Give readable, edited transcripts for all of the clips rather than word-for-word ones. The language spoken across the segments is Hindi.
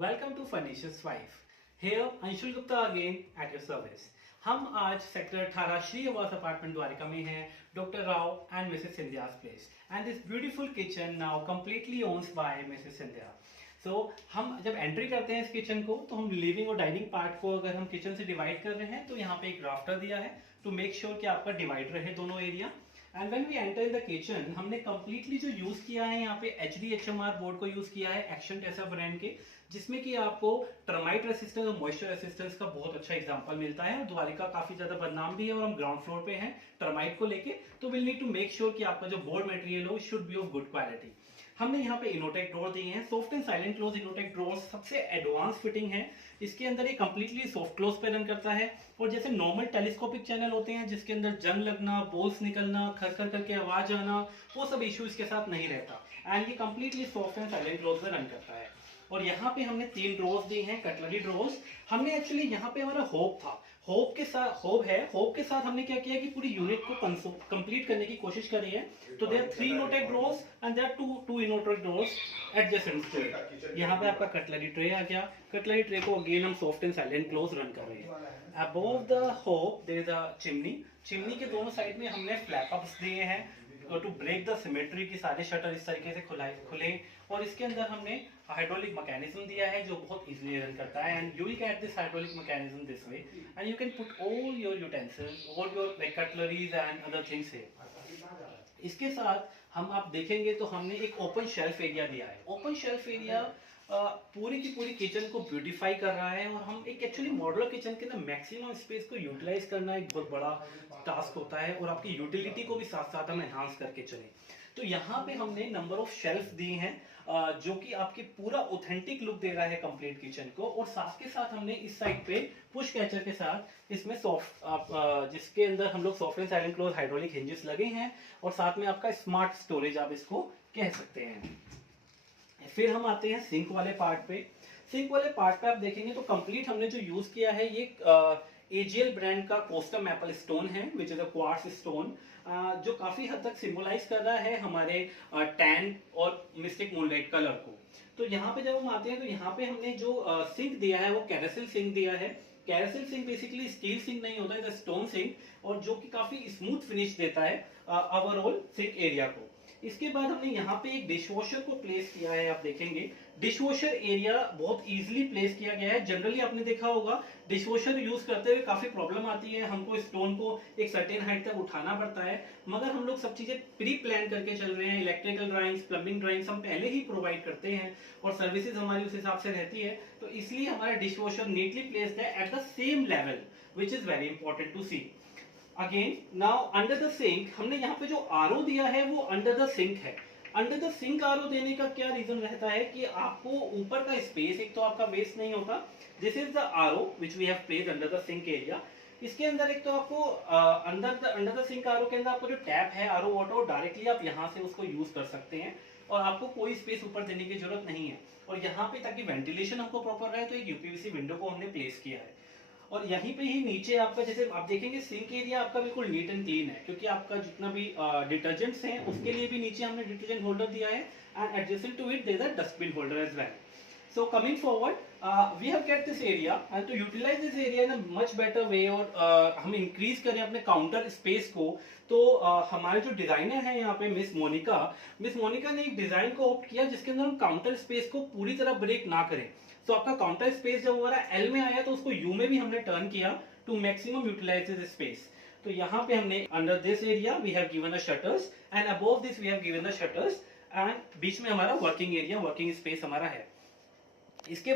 Welcome to furnitures wife. Here Anshul Gupta again at your service. हम आज सेक्टर 18 श्री आवास अपार्टमेंट द्वारिका में हैं, doctor Rao and missus Scindia's place, and this beautiful kitchen now completely owns by missus Scindia. So हम जब एंट्री करते हैं इस किचन को, तो हम लिविंग और डाइनिंग पार्ट को अगर हम किचन से डिवाइड कर रहे हैं तो यहाँ पे एक राफ्टर दिया है टू मेक श्योर कि आपका डिवाइड रहे दोनों area. And when we enter in the kitchen, हमने कंप्लीटली जो यूज किया है यहाँ पे HDHMR बोर्ड को यूज किया है, एक्शन टेसा ब्रांड के, जिसमें कि आपको टर्माइट रेसिस्टेंस और मॉइस्चर रेसिस्टेंस का बहुत अच्छा एग्जांपल मिलता है। और द्वारिका काफी ज्यादा बदनाम भी है और हम ग्राउंड फ्लोर पे हैं टर्माइट को लेके, तो will need to make sure कि आपका जो बोर्ड मटेरियल हो should be of good quality. हमने यहाँ पे इनोटेक ड्रॉर दिए हैं, soft and silent close Innotech drawer, सबसे एडवांस फिटिंग है। इसके अंदर ये कंप्लीटली सॉफ्ट क्लोज पे रन करता है, और जैसे नॉर्मल टेलीस्कोपिक चैनल होते हैं जिसके अंदर जंग लगना, बोल्स निकलना, खर खर करके आवाज आना, वो सब इश्यू इसके साथ नहीं रहता। एंड ये completely soft and silent close पे रन करता है। और यहाँ पे हमने 3 ड्रॉर्स दी हैं, कटलरी ड्रॉर्स। हमने एक्चुअली यहाँ पे हमारा होप था, होप के साथ हमने क्या किया कि पूरी यूनिट को कंप्लीट करने की कोशिश करी है। तो there 3 Innotech drawers and there 2 Innotech drawers adjacent to it. यहाँ पे आपका कटलरी ट्रे आ गया। कटलरी ट्रे को अगेन हम soft and silent close run कर रहे हैं। Above the hob there is a chimney. Chimney के दोनों साइड में हमने फ्लैप अप्स दिए हैं टू ब्रेक द सिमेट्री की सारे शटर इस तरीके से खुले। और इसके अंदर हमने हाइड्रोलिक मैकेनिज्म दिया है जो बहुत इजीली रन करता है, and you will get this hydraulic mechanism this way, and you can put all your utensils, all your like cutleries and other things here. इसके साथ हम आप देखेंगे तो हमने एक ओपन शेल्फ एरिया दिया है। ओपन शेल्फ एरिया पूरी की पूरी किचन को ब्यूटीफाई कर रहा है। और हम एक एक्चुअली मॉड्यूलर किचन के अंदर मैक्सिमम स्पेस को यूटिलाइज करना एक बहुत बड़ा टास्क होता है, और आपकी यूटिलिटी को भी साथ साथ हम एनहांस करके चले। तो यहाँ पे हमने नंबर ऑफ शेल्फ दिए हैं जो कि आपके पूरा ऑथेंटिक लुक दे रहा है कंप्लीट किचन को। और साथ के साथ हमने इस साइड पे पुश कैचर के साथ इसमें जिसके अंदर हम लोग soft and silent close hydraulic hinges लगे हैं, और साथ में आपका स्मार्ट स्टोरेज आप इसको कह सकते हैं। फिर हम आते हैं सिंक वाले पार्ट पे। सिंक वाले पार्ट पे आप देखेंगे तो कंप्लीट हमने जो यूज किया है ये AGL ब्रांड का कोस्टम मैपल स्टोन है, which is a quartz stone, जो काफी हद तक सिंबलाइज कर रहा है हमारे टैन और मिस्टिक मूनलाइट कलर को। तो यहाँ पे जब हम आते हैं तो यहाँ पे हमने जो सिंक दिया है वो कैरासिल सिंक दिया है। कैरासिल सिंक बेसिकली स्टील सिंक नहीं होता है, स्टोन सिंक, और जो कि काफी स्मूथ फिनिश देता है ओवरऑल सिंक एरिया को। इसके बाद हमने यहाँ पे एक डिश वॉशर को प्लेस किया है। आप देखेंगे डिश वॉशर एरिया बहुत इजीली प्लेस किया गया है। जनरली आपने देखा होगा डिश वॉशर यूज करते हुए काफी प्रॉब्लम आती है, हमको स्टोन को एक सर्टेन हाइट तक उठाना पड़ता है, मगर हम लोग सब चीजें प्री प्लान करके चल रहे हैं। इलेक्ट्रिकल ड्राइंग्स, प्लम्बिंग ड्राइंग्स हम पहले ही प्रोवाइड करते हैं, और सर्विसेज हमारी उस हिसाब से रहती है। तो इसलिए हमारा डिश वॉशर नीटली प्लेस्ड है at the same level, which is very important to see. Again now under the sink हमने यहाँ पे जो आरओ दिया है वो अंडर द सिंक है। अंडर द सिंक आरओ देने का क्या रीजन रहता है कि आपको ऊपर का स्पेस एक तो आपका वेस्ट नहीं होता। This is the RO which we have placed under the sink area. इसके अंदर एक तो आपको अंडर द सिंक आरओ के अंदर आपको जो टैप है आरओ वाटर, डायरेक्टली आप यहाँ से उसको यूज कर सकते हैं, और आपको कोई स्पेस ऊपर देने की जरूरत नहीं है। और यहाँ पे ताकि वेंटिलेशन हमको प्रॉपर रहे तो एक यूपीवीसी विंडो को हमने प्लेस किया है। और यहीं पे ही नीचे आपका जैसे आप देखेंगे सिंक एरिया आपका बिल्कुल नीट एंड क्लीन है, क्योंकि आपका जितना भी डिटर्जेंट्स हैं उसके लिए भी नीचे हमने डिटर्जेंट होल्डर दिया है, and adjacent to it there is a dustbin holder as well. So coming forward, we have kept this area, and to utilize this area in a much better way, और हम इंक्रीज करें अपने काउंटर स्पेस को, तो हमारे जो डिजाइनर हैं यहाँ पे मिस मोनिका ने एक डिजाइन को ऑप्ट किया जिसके अंदर हम काउंटर स्पेस को पूरी तरह ब्रेक ना करें। तो आपका काउंटर स्पेस जब हमारा एल में आया तो उसको यू में भी हमने टर्न किया to maximum utilise this space. तो यहाँ पे हमने under this area we have given the shutters, and above this we have given the shutters, and बीच में हमारा वर्किंग एरिया, वर्किंग स्पेस हमारा है। इसके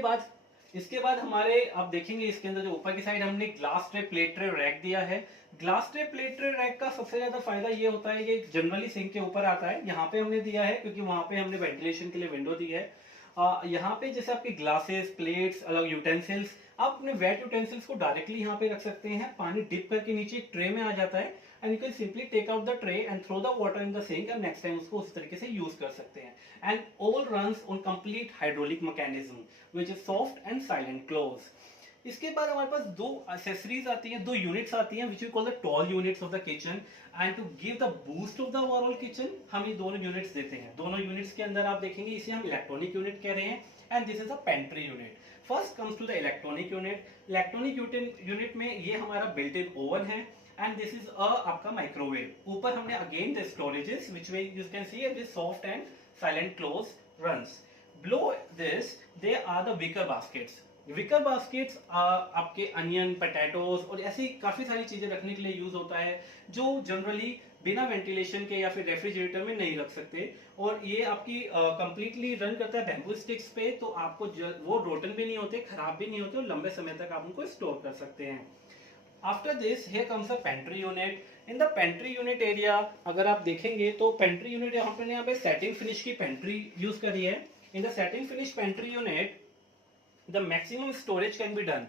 बाद हमारे आप देखेंगे इसके अंदर जो ऊपर की साइड हमने glass tray plate tray rack दिया है। Glass tray plate tray rack का सबसे ज्यादा फायदा ये होता है कि जनरली सिंक के ऊपर आता है, यहाँ पे हमने दिया है क्योंकि वहां पे हमने वेंटिलेशन के लिए विंडो दी है। यहाँ पे जैसे आपके ग्लासेस, प्लेट्स, अलग यूटेंसिल्स, आप अपने वेट यूटेंसिल्स को डायरेक्टली यहाँ पे रख सकते हैं। पानी डिप करके नीचे एक ट्रे में आ जाता है, and you can simply take out the tray and throw the water in the sink, and next time उसको उस तरीके से यूज कर सकते हैं। And all runs on complete hydraulic mechanism which is soft and silent close. इसके बाद हमारे पास दो एक्सेसरीज आती हैं, दो यूनिट्स आती हैं, which we call the tall units of the kitchen. And to give the boost of the overall kitchen हम ये दोनों यूनिट्स देते हैं। दोनों यूनिट्स के अंदर आप देखेंगे इसे हम इलेक्ट्रॉनिक यूनिट कह रहे हैं, and this is a pantry unit. First comes to the electronic unit. Electronic unit में ये हमारा बिल्ट इन ओवन है, एंड दिस इज अ आपका माइक्रोवेव। ऊपर हमने again the storages which way you can see it is soft and silent close runs. Below this they are the wicker baskets. Wicker baskets आपके अनियन, पटेटोज और ऐसी काफी सारी चीजें रखने के लिए यूज होता है, जो जनरली बिना वेंटिलेशन के या फिर रेफ्रिजरेटर में नहीं रख सकते। और ये आपकी कंप्लीटली रन करता है बैम्बू स्टिक्स पे, तो आपको वो रोटन भी नहीं होते, खराब भी नहीं होते, और लंबे समय तक आप उनको स्टोर कर सकते हैं। After this here comes the pantry unit. In the pantry unit area अगर आप देखेंगे तो पेंट्री यूनिट यहाँ पे सेटिंग फिनिश की पेंट्री यूज करी है। In the satin finish pantry unit, the maximum storage can be done,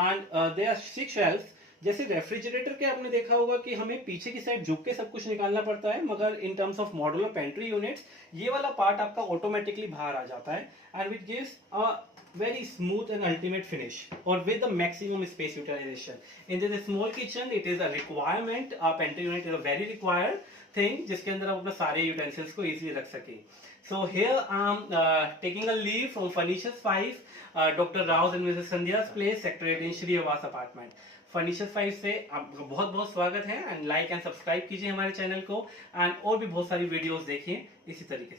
and there are 6 shelves. जैसे रेफ्रिजरेटर के आपने देखा होगा कि हमें पीछे की साइड झुक के सब कुछ निकालना पड़ता है, मगर in terms of modular pantry units ये वाला पार्ट आपका ऑटोमेटिकली बाहर आ जाता है, and which gives a very smooth and ultimate finish or with the maximum space utilization. In this small kitchen it is a requirement, pantry unit is a very required thing जिसके अंदर आप अपने सारे utensils को easily रख सकें। So here I am taking a leave from Furnishers 5, Dr. Rao's and Mrs. Sandhya's place, Sector 18 Shri आवास अपार्टमेंट। फर्नीचर 5 से आपका बहुत बहुत स्वागत है, एंड लाइक एंड सब्सक्राइब कीजिए हमारे चैनल को, एंड और भी बहुत सारी वीडियोस देखिए इसी तरीके से।